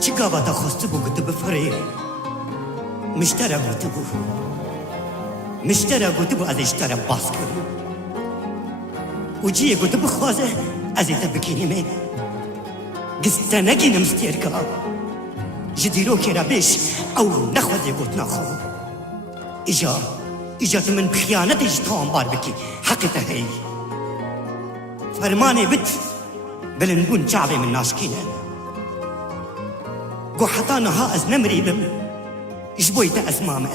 چی گاواتا خواسته بو گوته بفره مشتره گوته بو مشتره گوته بو از اشتره باز کرو و جیه گوته بخوازه از ایتا بکینیمه گسته نگینم ستیرکا جدیرو که را بیش او نخواد گوت نخو ایجا تو من بخیانت اجتام بار بکی حق تهی فرمانه بت بلنبون جعبه من ناشکینه گو حتا نها از نمریبم جبویت از مامه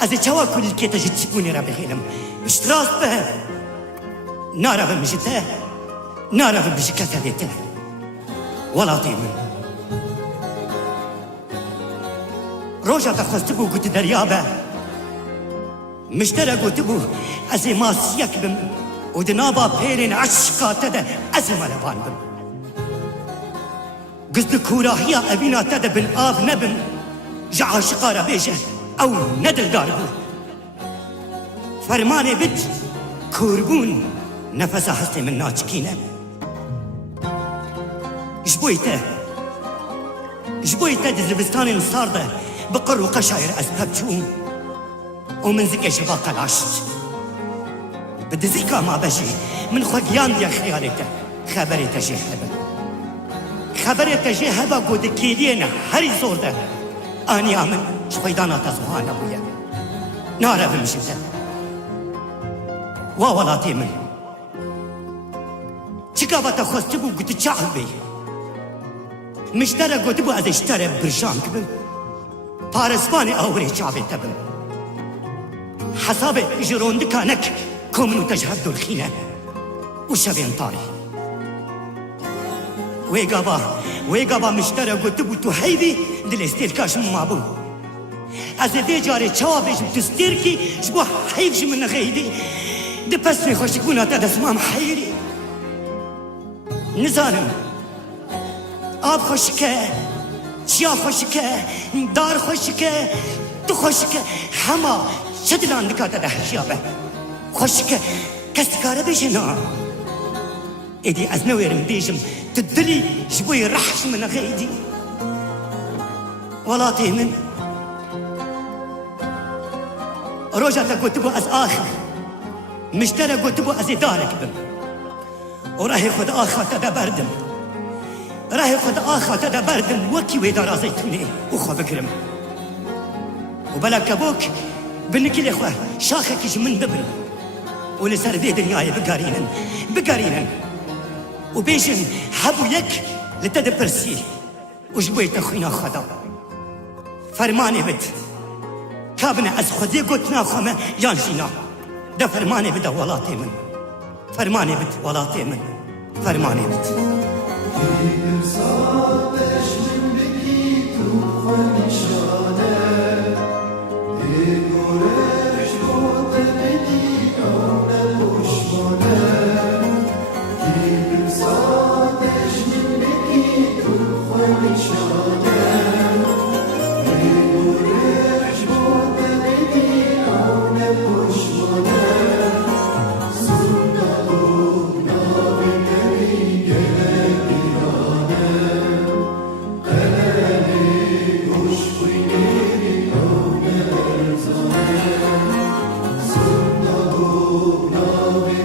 از چوا کل که تجد تبوني را بهیلم اشتراس به نارا بمجته نارا بمجكته ليته ولا طيمن روجا تخستبو قلت دريابه مشترى قلت بو ازي ماس يكبم ودنابا بيرين عشقاته ده ازي مالبان بم قصد كوراهيا ابينا تده بالآب نبم جا عاشقا را بيجه او ندل دار بو فرماني بت كوربون نفسه هستي من ناچكينه جبويته دي زبستان انصار ده بقر وقشاير أزباب شوم ومن زكي شباقة العشت بدي زيكا ما بجي من خقيان دي خيالته خبري تجي هبا خبري تجي هبا قود كيدين هري زور ده آني آمن شويدانا تزوهان أبويا نارا بمشته واولاتي من چكابتا خوستبو قد تشعل بي مشترى قد بو از اشترى برشان كبن پارسپان آوری چاوی تبن حساب جروند کانک کمنو تجهد دلخینه و شبین طاری ویگابا مشترى قد بو تو حیبی دل استیرکاش مابو از دی جاری چاویش بتستیر کی جبو حیبش من غیدی دی پس خوشکونا تدسمام حیری نزانم آب خوشکه چیا خوشکه دار خوشکه تو خوشکه همه شدلان دکاته ده حجابه خوشکه کسی کاره بیشه نه ایدی از نویرم بیشم تدلی جبوی رحش من غیدی ولاتی من روجا قلت بو از آخر مشترى قلت بو از دارك بم وراهي خد آخر تدا بردم راهي خد آخر تدا بردم وكي ويدار زيتوني وخو بكرم وبلا كبوك بنكي اخوه شاخك من دبن ولسر ذي دنياي بقارينن وبيشن حبو يك لتدبرسي وجبويت اخوينا خدا فرماني بد كابنا از خدي قلتنا خمه يانجينا ده فرماني بد ولاتي من فرماني بد ولاتي من فرماني بد Love